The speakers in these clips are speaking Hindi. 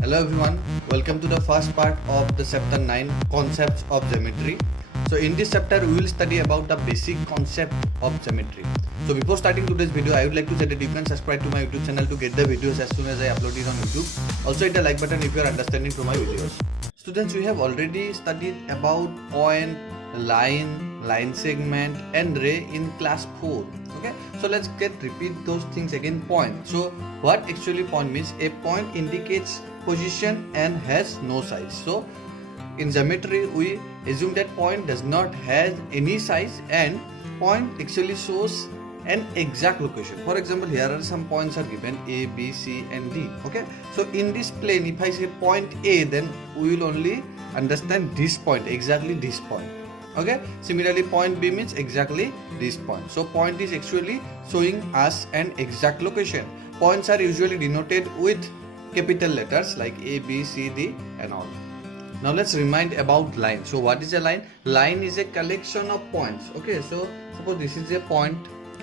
Hello everyone, welcome to the first part of the chapter 9 concepts of geometry. So in this chapter we will study about the basic concept of geometry. So before starting today's video, I would like to say that you can subscribe to my YouTube channel to get the videos as soon as I upload it on YouTube. Also hit the like button if you are understanding from my videos. Students, we have already studied about point, line segment and ray in class 4. Okay, so let's repeat those things again. Point. So what actually point means? A point indicates position and has no size. So in geometry we assume that point does not have any size and point actually shows an exact location. For example, here are some points are given A, B, C and D. Okay, so in this plane if I say point A, then we will only understand this point, exactly this point. Okay, similarly point B means exactly this point. So point is actually showing us an exact location. Points are usually denoted with capital letters like A, B, C, D and all. Now let's remind about line. So what is a line? Line is a collection of points. Okay, so suppose this is a point.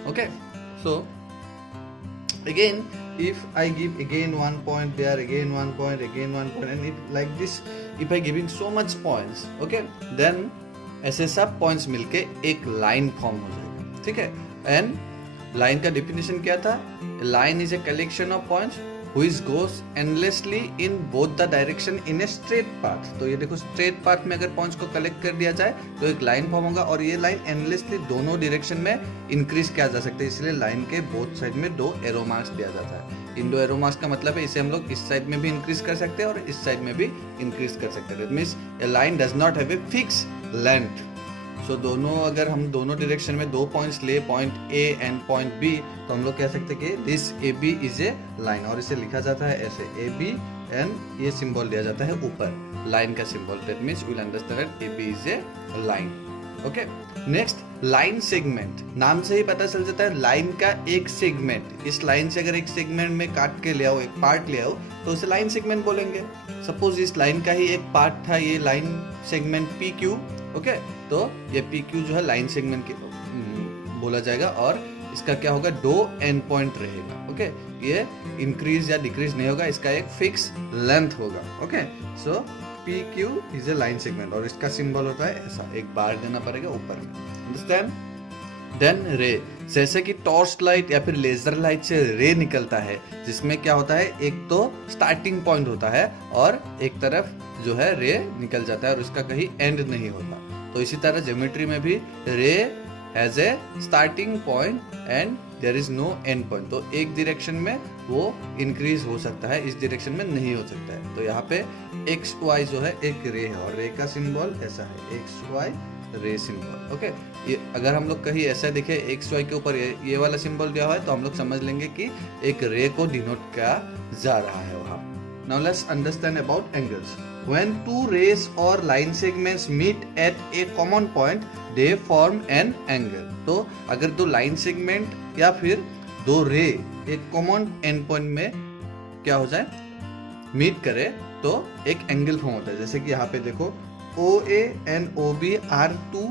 Okay, so again if I give again one point there, again one point, again one point, and if like this, if I giving so much points, okay, then ऐसे सब पॉइंट्स मिलके एक लाइन फॉर्म हो जाएगा. ठीक है, एंड लाइन का डेफिनेशन क्या था? Line is a collection of points which goes endlessly in both the direction in a straight path. तो ये देखो, स्ट्रेट पाथ में अगर पॉइंट्स को कलेक्ट कर दिया जाए तो एक लाइन फॉर्म होगा और ये लाइन एंडलेसली दोनों डायरेक्शन में इंक्रीज किया जा सकता है. इसलिए लाइन के बोथ साइड में दो एरो मार्क्स दिया जाता है. इन दो एरो मार्क्स का मतलब है इसे हम लोग इस साइड में भी इंक्रीज कर सकते हैं और इस साइड में भी इंक्रीज कर सकते हैं. That means a line does not have a fix length. So दोनों, अगर हम दोनों डायरेक्शन में दो पॉइंट्स ले, point A and point B, तो हम लोग कह सकते हैं कि this A B is a line. और इसे लिखा जाता है ऐसे ए बी एंड ये सिंबल दिया जाता है ऊपर लाइन का symbol. That means we will understand that A B is a line. Okay, next line segment. नाम से ही पता चल जाता है लाइन का एक सेगमेंट. इस लाइन से अगर एक सेगमेंट में काट के ले आओ, एक पार्ट ले आओ, तो उसे लाइन सेगमेंट बोलेंगे. सपोज इस लाइन का ही एक पार्ट था ये line segment P Q. Okay, तो ये पी क्यू जो है लाइन सेगमेंट के बोला जाएगा और इसका क्या होगा? दो एंड पॉइंट रहेगा. ओके, ये इंक्रीज या डिक्रीज नहीं होगा, इसका एक फिक्स लेंथ होगा. Okay, so P Q is a line segment और इसका सिंबल होता है ऐसा, एक बार देना पड़ेगा ऊपर में. अंडरस्टैंड? देन रे. जैसे कि टॉर्च लाइट या फिर लेजर लाइट से रे निकलता है, जिसमें क्या होता है, एक तो स्टार्टिंग पॉइंट होता है और एक तरफ जो है रे निकल जाता है और उसका कहीं एंड नहीं होता. तो इसी तरह ज्योमेट्री में भी ray has a starting point and there is no end point. तो एक डायरेक्शन में वो इंक्रीज हो सकता है, इस डायरेक्शन में नहीं हो सकता है. तो यहाँ पे एक्स वाई जो है एक रे है और रे का सिंबल ऐसा है, एक्स वाई रे सिंबल. ओके, ये अगर हम लोग कहीं ऐसा देखें एक्स वाई के ऊपर ये वाला सिंबल दिया हुआ है तो हम लोग समझ लेंगे कि एक रे को डिनोट किया जा रहा है वहाँ. Now let's understand about angles. When two rays or line segments meet at a common point, they form an angle. तो अगर दो लाइन सेगमेंट या फिर दो रे एक कॉमन एंड पॉइंट में क्या हो जाए, मीट करे, तो एक एंगल फॉर्म होता है. जैसे कि यहाँ पे देखो, OA and OB are two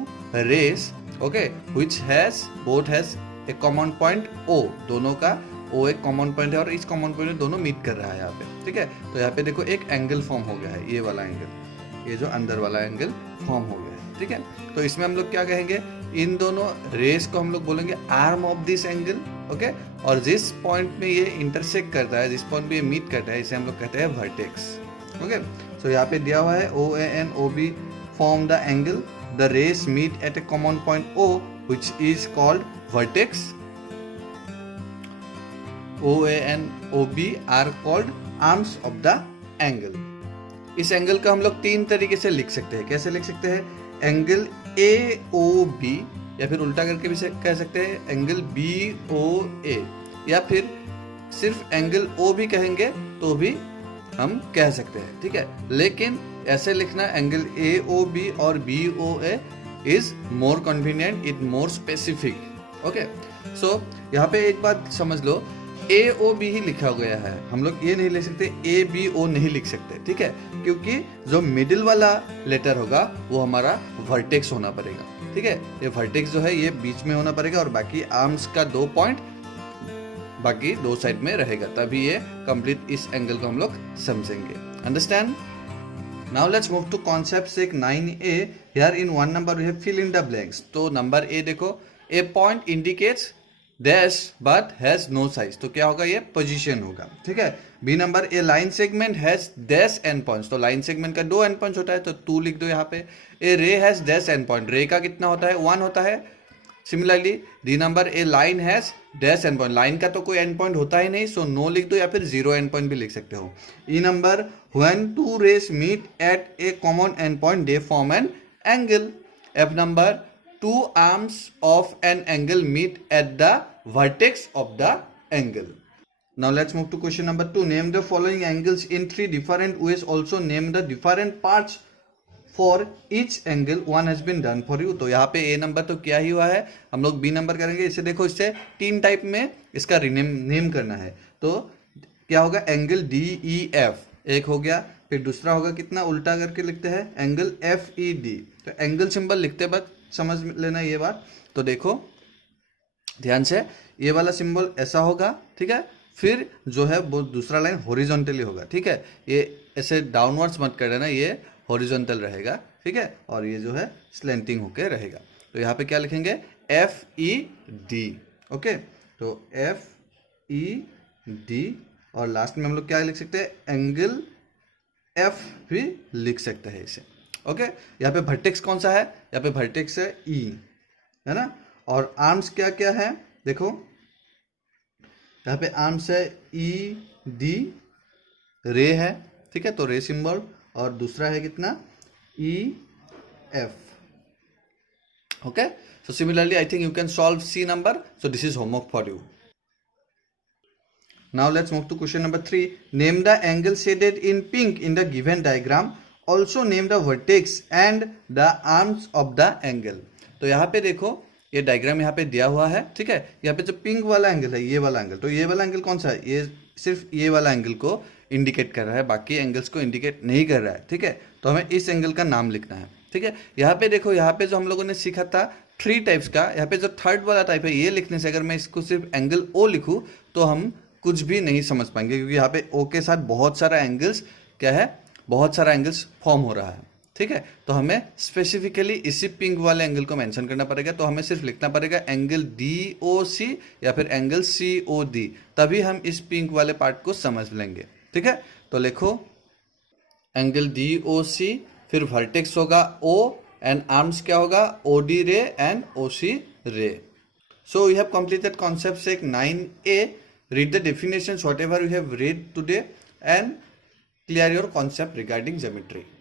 rays, okay, which both has a common point O. दोनों का O एक कॉमन पॉइंट है और इस कॉमन पॉइंट में दोनों मीट कर रहा है यहाँ पे. ठीक है, तो यहाँ पे देखो एक एंगल फॉर्म हो गया है, ये वाला एंगल, ये जो अंदर वाला एंगल फॉर्म हो गया है. ठीक है, तो इसमें हम लोग क्या कहेंगे, इन दोनों रेस को हम लोग बोलेंगे arm of this angle. Okay, और जिस पॉइंट में ये इंटरसेक्ट करता है, जिस पॉइंट पे ये मीट करता है, इसे हम लोग कहते हैं वर्टेक्स. ओके, सो यहाँ पे दिया हुआ है OA and OB form the angle. The rays meet at a common point O, which is called vertex. OA and OB are called arms of the angle. इस एंगल का हम लोग तीन तरीके से लिख सकते हैं. कैसे लिख सकते हैं? एंगल AOB, या फिर उल्टा करके भी कह सकते हैं एंगल BOA, या फिर सिर्फ एंगल O भी कहेंगे तो भी हम कह सकते हैं. ठीक है, लेकिन ऐसे लिखना एंगल AOB और BOA is more convenient, it more specific. Okay, so यहाँ पे एक बात समझ लो, AOB ही लिखा गया है, हम लोग ये नहीं लिख सकते, ABO नहीं लिख सकते. ठीक है, क्योंकि जो मिडिल वाला लेटर होगा वो हमारा वर्टेक्स होना पड़ेगा. ठीक है, ये वर्टेक्स जो है ये बीच में होना पड़ेगा और बाकी आर्म्स का दो पॉइंट बाकी दो साइड में रहेगा, तभी ये कंप्लीट इस एंगल को हम लोग समझेंगे. Understand? Now let's move to concept sec 9a. Here in one number we have fill in the blanks. तो number A देखो, a point indicates dash but has no size. तो क्या होगा, ये पोजीशन होगा, ठीक है. B number, a line segment has dash end points. तो line segment का 2 end points होता है, तो 2 लिख दो यहाँ पे. a ray has dash end point. ray का कितना होता है, 1 होता है. Similarly D number, A line has dash and point. Line का तो कोई एंड पॉइंट होता ही नहीं, सो नो लिख दो या फिर 0 एंड पॉइंट भी लिख सकते हो. E number, when two rays meet at a common end point they form an angle. F number, two arms of an angle meet at the vertex of the angle. Now let's move to question number 2. Name the following angles in 3 different ways. Also name the different parts for each angle. One has been done for you. तो यहाँ पे A नंबर तो क्या ही हुआ है, हम लोग B नंबर करेंगे. इसे देखो, इससे 3 टाइप में इसका नेम करना है. तो क्या होगा, एंगल DEF एक हो गया. फिर दूसरा होगा कितना, उल्टा करके लिखते हैं, एंगल FED. तो एंगल सिंबल लिखते वक्त समझ लेना ये बात. तो देखो ध्यान से, ये वाला सिंबल ऐसा होगा, ठीक है. फिर जो है वो दूसरा लाइन हॉरिजॉन्टली होगा, ठीक है. ये ऐसे डाउनवर्ड्स मत कर देना, ये हॉरिजॉन्टल रहेगा, ठीक है. और ये जो है स्लैंटिंग होके रहेगा. तो यहाँ पे क्या लिखेंगे, FED. ओके, तो FED. और लास्ट में हम लोग क्या लिख सकते हैं, एंगल F भी लिख सकते हैं इसे. ओके, यहाँ पे वर्टेक्स कौन सा है, यहाँ पे वर्टेक्स है E, है ना. और आर्म्स क्या क्या है, देखो यहाँ पे आर्म्स है ED, रे है, ठीक है. तो रे सिंबल. और दूसरा है कितना, EF. Okay, so similarly I think you can solve C number. So this is homework for you. Now let's move to question number 3. Name the angle shaded in pink in the given diagram. Also name the vertex and the arms of the angle. तो यहाँ पे देखो, ये डायग्राम यहाँ पे दिया हुआ है, ठीक है. यहाँ पे जो पिंक वाला एंगल है, ये वाला एंगल, तो ये वाला एंगल कौन सा है, ये सिर्फ ये वाला एंगल को इंडिकेट कर रहा है, बाकी एंगल्स को इंडिकेट नहीं कर रहा है, ठीक है. तो हमें इस एंगल का नाम लिखना है, ठीक है. यहाँ पे देखो, यहाँ पे जो हम लोगों ने सीखा था 3 टाइप्स का, यहाँ पे जो थर्ड वाला टाइप है, ये लिखने से अगर मैं इसको सिर्फ एंगल O लिखूँ तो हम कुछ भी नहीं समझ पाएंगे, क्योंकि यहाँ पे O के साथ बहुत सारा एंगल्स क्या है, बहुत सारा एंगल्स फॉर्म हो रहा है, ठीक है. तो हमें स्पेसिफिकली इसी पिंक वाले एंगल को मेंशन करना पड़ेगा. तो हमें सिर्फ लिखना पड़ेगा एंगल DOC या फिर एंगल COD, तभी हम इस पिंक वाले पार्ट को समझ लेंगे, ठीक है. तो लिखो एंगल DOC, फिर वर्टेक्स होगा O एंड आर्म्स क्या होगा, OD ray and OC ray. So we have completed concept sec 9A. Read the definitions whatever you have read today and clear your concept regarding geometry.